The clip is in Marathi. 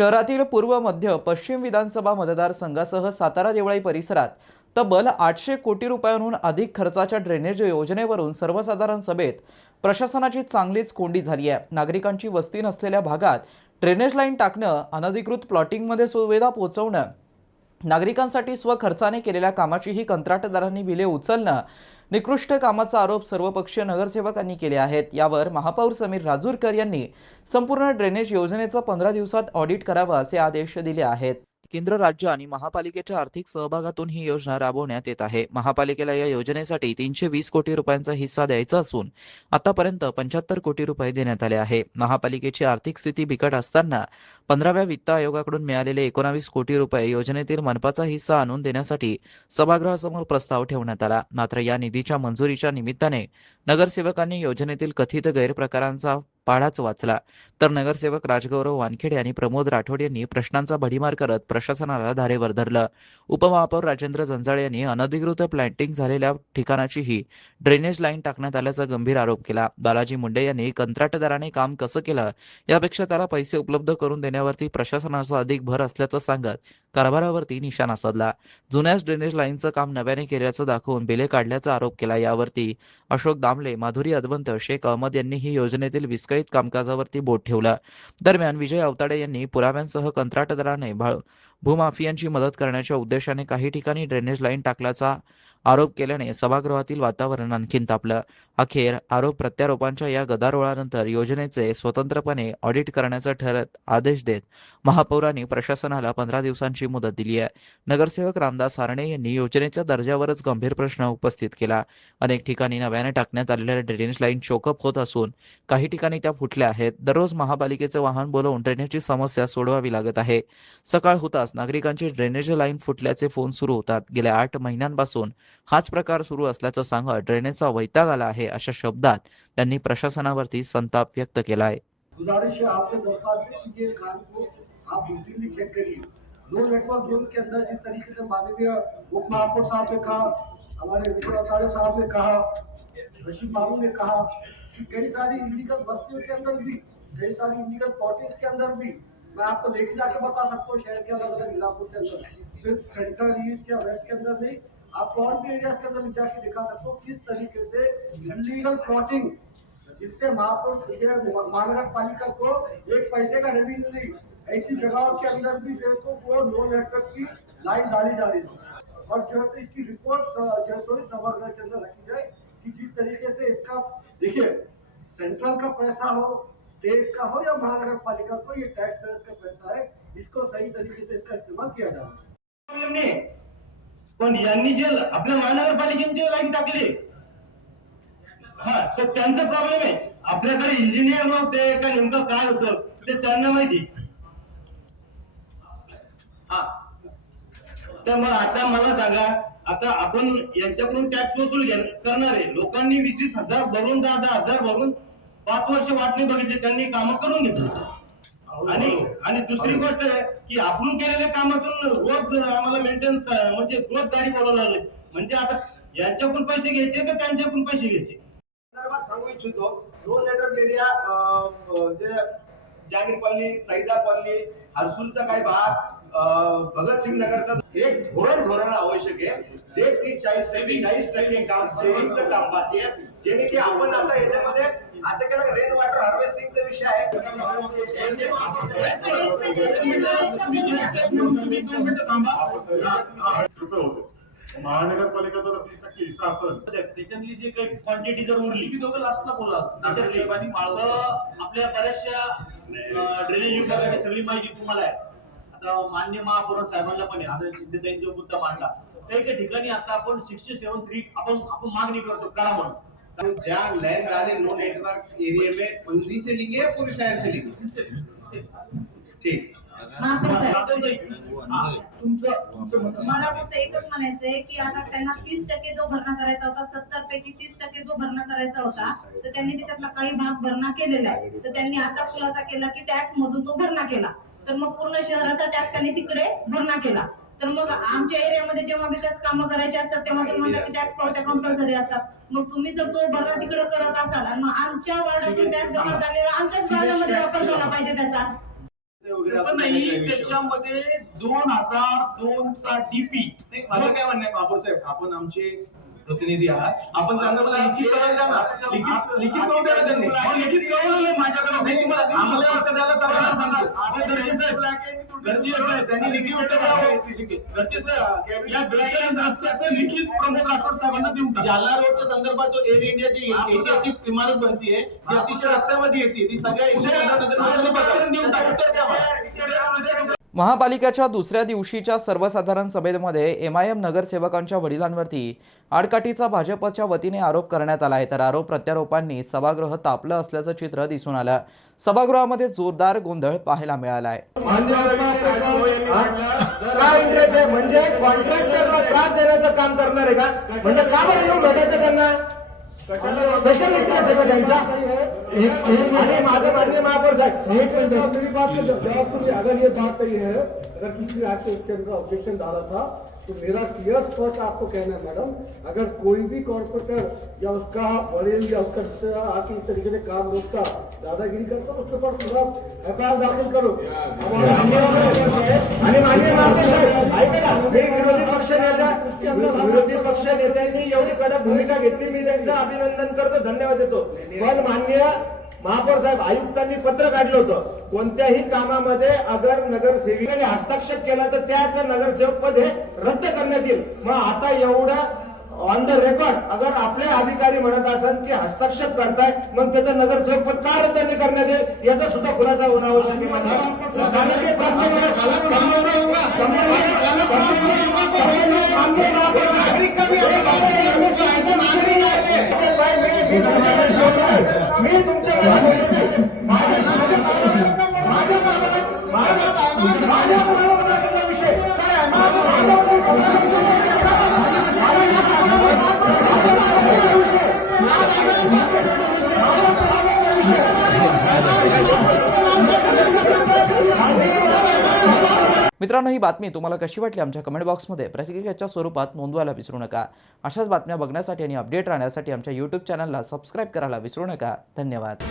शहरातील पूर्व, मध्य, पश्चिम विधानसभा मतदारसंघासह सातारा देवळाई परिसरात तब्बल 800 कोटी रुपयांहून अधिक खर्चाच्या ड्रेनेज योजनेवरून सर्वसाधारण सभेत प्रशासनाची चांगलीच कोंडी झाली आहे। नागरिकांची वस्ती नसलेल्या भागात ड्रेनेज लाईन टाकणं, अनधिकृत प्लॉटिंगमध्ये सुविधा पोहोचवणं, नागरिकांसाठी स्वखर्चाने केलेल्या कामाचीही कंत्राटदारांनी बिले उचलणं, निकृष्ट कामाचा आरोप सर्वपक्षीय नगरसेवकांनी केले आहेत। यावर महापौर समीर राजूरकर यांनी संपूर्ण ड्रेनेज योजनेचं 15 दिवसात ऑडिट करावं असे आदेश दिले आहेत। केंद्र, राज्य आणि महापालिकेच्या आर्थिक सहभागातून ही योजना राबवण्यात येत आहे। महापालिकेला या योजनेसाठी 320 कोटी रुपयांचा हिस्सा द्यायचा असून आतापर्यंत 75 कोटी रुपये देण्यात आले आहे। महापालिकेची आर्थिक स्थिती बिकट असताना 15व्या वित्त आयोगाकडून मिळालेले 19 कोटी रुपये योजनेतील मनपाचा हिस्सा आणून देण्यासाठी सभागृहासमोर प्रस्ताव ठेवण्यात आला। मात्र या निधीच्या मंजुरीच्या निमित्ताने नगरसेवकांनी योजनेतील कथित गैरप्रकारांचा पाढाच वाचला, तर नगरसेवक राजगौरव वानखेडे आणि प्रमोद राठोड यांनी प्रश्नांचा भडीमार करत प्रशासनाला धारेवर धरलं। उपमहापौर राजेंद्र जंजाळे यांनी अनधिकृत प्लॅन्टिंग झालेल्या ठिकाणाचीही ड्रेनेज लाईन टाकण्यात आल्याचा गंभीर आरोप केला। बालाजी मुंडे यांनी कंत्राटदाराने काम कसं केलं यापेक्षा त्याला पैसे उपलब्ध करून देण्यावरती प्रशासनाचा अधिक भर असल्याचं सांगत कारभारावरती निशाणा साधला। जुन्याच ड्रेनेज लाईनचं काम नव्याने केल्याचं दाखवून बिले काढल्याचा आरोप केला। यावरती अशोक दामले, माधुरी अदवंत, शेख अहमद यांनी ही योजनेतील विस्कळीत कामकाजावरती बोट ठेवलं। दरम्यान विजय अवताडे यांनी पुराव्यांसह कंत्राटदाराने भूमाफियांची मदत करण्याच्या उद्देशाने काही ठिकाणी ड्रेनेज लाईन टाकल्याचा आरोप केल्याने सभागृहातील वातावरण आणखीन तापलं। अखेर आरोप प्रत्यारोपांच्या या गदारोळानंतर योजनेचे स्वतंत्रपणे ऑडिट करण्याचा ठरत आदेश देत महापौरांनी प्रशासनाला 15 दिवसांची मुदत दिली आहे। नगरसेवक रामदास हारणे यांनी योजनेच्या दर्जावरच गंभीर प्रश्न उपस्थित केला। अनेक ठिकाणी नव्याने टाकण्यात आलेल्या ड्रेनेज लाईन चोकअप होत असून काही ठिकाणी त्या फुटल्या आहेत। दररोज महापालिकेचं वाहन बोलवून ड्रेनेजची समस्या सोडवावी लागत आहे। सकाळ होताच नागरिकांची ड्रेनेज लाईन फुटल्याचे फोन सुरू होतात। गेल्या 8 महिन्यांपासून हाच प्रकार सुरू असल्याचं सांगत ड्रेनेजचा वैताग आला आहे अशा शब्दात त्यांनी प्रशासनावरती संताप व्यक्त केला आहे। गुजारिश है आपसे, दरखास्त है कि ये काम को आप रूटीनली चेक करिए। नो नेटवर्क जोन के अंदर जिस तरीके से माननीय उप महापौर साहब ने कहा, हमारे विजय अवतारे साहब ने कहा, रशीद बाबू ने कहा कि कई सारी इलीगल बस्तियों के अंदर भी, कई सारी इलीगल प्लॉटिंग्स के अंदर भी, मैं आपको लेके जाके बता सकता हूँ शहर के अलग अलग इलाकों के अंदर, सिर्फ सेंट्रल, ईस्ट या वेस्ट के अंदर नहीं, आपको और भी एरिया के अंदर भी जाके दिखा सकता हूँ किस तरीके से इलीगल प्लॉटिंग, जिससे महानगर पालिका को एक पैसे का रेवेन्यू नहीं, ऐसी जगहों के अंदर भी देखो वो नो नेटवर्क की लाइन डाली जा रही है। और जो है इसकी रिपोर्ट जो है तो सभागृह के अंदर रखी जाए कि जिस तरीके से इसका, देखिए सेंट्रल का पैसा हो, स्टेट का हो या महानगर पालिका को, ये टैक्स पेयर्स का पैसा है, इसको सही तरीके से इसका इस्तेमाल किया जाए। पण यांनी जे आपल्या महानगरपालिकेने जे लाईन टाकली, हा, तर त्यांचा प्रॉब्लेम आहे। आपल्याकडे इंजिनियर नव्हते का नेमकं काय होतं ते त्यांना माहिती। हा, तर मग आता मला सांगा, आता आपण यांच्याकडून टॅक्स वसूल करणार आहे। लोकांनी 20,000 भरून 10,000 भरून 5 वर्ष वाटणी बघितली, त्यांनी कामं करून घेतली। आणि दुसरी गोष्ट आहे की आपण केलेल्या कामातून रोज आम्हाला मेंटेनन्स म्हणजे रोज गाडी बोलावला लागली, म्हणजे आता यांच्याकडून पैसे घ्यायचे का त्यांच्याकडून पैसे घ्यायचे? संदर्भात सांगू इच्छितो, नो नेटवर्क एरिया जे जहांगीर कॉलनी, सईदा कॉलनी, हरसूलचा काही भाग, भगतसिंग नगरचा एक धोरण आवश्यक आहे, जे 30-40% काम सेव्हिंगचं काम बाकी आहे, जेणे की आपण आता याच्यामध्ये असं केलं रेन वॉटर हार्वेस्टिंगचा विषय आहे। महानगरपालिकेचा 30% हिस्सा असेल, त्याच्यातली जी काही क्वांटिटी जर उरली, तुम्ही दोघं लास्टला बोला, आपल्या बऱ्याचशा ड्रेनेज विभागाची सगळी माहिती तुम्हाला आहे। आता मान्य महापौर साहेबांना पण आहे, सिद्धताईंनी जो मुद्दा मांडला, काही ठिकाणी आता आपण 67(3) आपण मागणी करतो करा म्हणून। जहाँ लैंड डाले नो नेटवर्क एरिया में उन्हीं से लेंगे या पूरे शहर से लेंगे? ठीक, मला फक्त एकच म्हणायचंय की आता त्यांना 30% जो भरणा करायचा होता, 70 पैकी 30% जो भरणा करायचा होता, तर त्यांनी त्याच्यातला काही भाग भरणा केलेला आहे। तर त्यांनी आता खुलासा केला की टॅक्स मधून तो भरणा केला, तर मग पूर्ण शहराचा टॅक्स त्यांनी तिकडे भरणा केला। तर मग आमच्या एरियामध्ये जेव्हा विकास कामं करायचे असतात तेव्हा तुम्ही म्हणता की टॅक्स पावत्या कंपल्सरी असतात, मग तुम्ही जर तो भरणा तिकडे करत असाल आणि मग आमच्या वार्डातून टॅक्स जमा झालेला आमच्याच वार्डामध्ये वापर झाला पाहिजे त्याचा। वगैरे तसं असं नाही, काही विषय होता. त्याच्यामध्ये 2002 चा डीपी नाही, माझं काय म्हणणं आहे महापौर साहेब, आपण आमचे प्रतिनिधी आहात, आपण त्यांना मला लिखित करून द्या ना, लिखित करून द्या ना त्यांनी. लिखित कळवलेलं आहे माझ्याकडे. नाही, तुम्हाला देऊ आम्हाला शकतो. वाटतं त्याला सगळ्यांना सांगा. आपण गरजेचं आहे. त्यांनी लिखित उत्तर द्यावं. गरजेचं या बेचाळीस रस्त्याचं लिखित प्रमोद राठोड साहेबांना देऊन टाका. जालना रोडच्या संदर्भात जो एअर इंडियाची ऐतिहासिक इमारत बनतीये जी अतिशय रस्त्यामध्ये येते, ती सगळ्या देऊन टाका. उत्तर द्यावं. महापालिकेच्या दुसऱ्या दिवशीच्या सर्वसाधारण सभेमध्ये एमआयएम नगरसेवकांच्या वडिलांवरती आडकाठीचा भाजपच्या वतीने आरोप करण्यात आला आहे. तर आरोप प्रत्यारोपांनी सभागृह तापलं असल्याचं चित्र दिसून आलं. सभागृहामध्ये जोरदार गोंधळ पाहायला मिळाला आहे. काय इंटरेस्ट आहे म्हणजे कॉन्ट्रॅक्टरला त्रास देण्याचं काम करणार आहे का? म्हणजे का बरं येऊन भेटायचं त्यांना? स्पेशल इंटरेस्ट आहे का त्यांचा? आणि माझं मान्य महापौर साहेब, एक मिनिट, मेरी बात को जवाब सुनिए. अगर ये बात सही है, अगर किसी राज्य से उसके अंदर ऑब्जेक्शन डाला था, तो मेरा क्लियर स्पष्ट आपको कहना है मैडम, अगर कोई भी कॉर्पोरेटर या उसका वडील या उसका रिश्तेदार आके इस तरीके से काम रोकता, दादागिरी करता, तो उसके ऊपर खिलाफ एफआईआर दाखिल करो. आणि माननीय महापौर साहेब, ऐका ना, मी विरोधी पक्ष नेत्यांनी एवढी कडक भूमिका घेतली, मी त्यांचं अभिनंदन करतो, धन्यवाद देतो. पण माननीय महापौर साहेब, आयुक्तांनी पत्र काढलं होतं, कोणत्याही कामामध्ये अगर नगरसेविकाने हस्तक्षेप केला तर त्या नगरसेवक पद हे रद्द करण्यात येईल. मग आता एवढा ऑन द रेकॉर्ड अगर आपले अधिकारी म्हणत असाल की हस्तक्षेप करताय, मग त्याचं नगरसेवक पद का रद्द नाही करण्यात येईल याचा सुद्धा खुलासा होणं आवश्यक आहे. मी तुमच्या विषय मित्रांनो, ही बातमी तुम्हाला कशी वाटली आमच्या कमेंट बॉक्समध्ये प्रतिक्रियेच्या स्वरूपात नोंदवायला विसरू नका. अशाच बातम्या बघण्यासाठी आणि अपडेट राहण्यासाठी आमच्या यूट्यूब चॅनलला सबस्क्राईब करायला विसरू नका. धन्यवाद.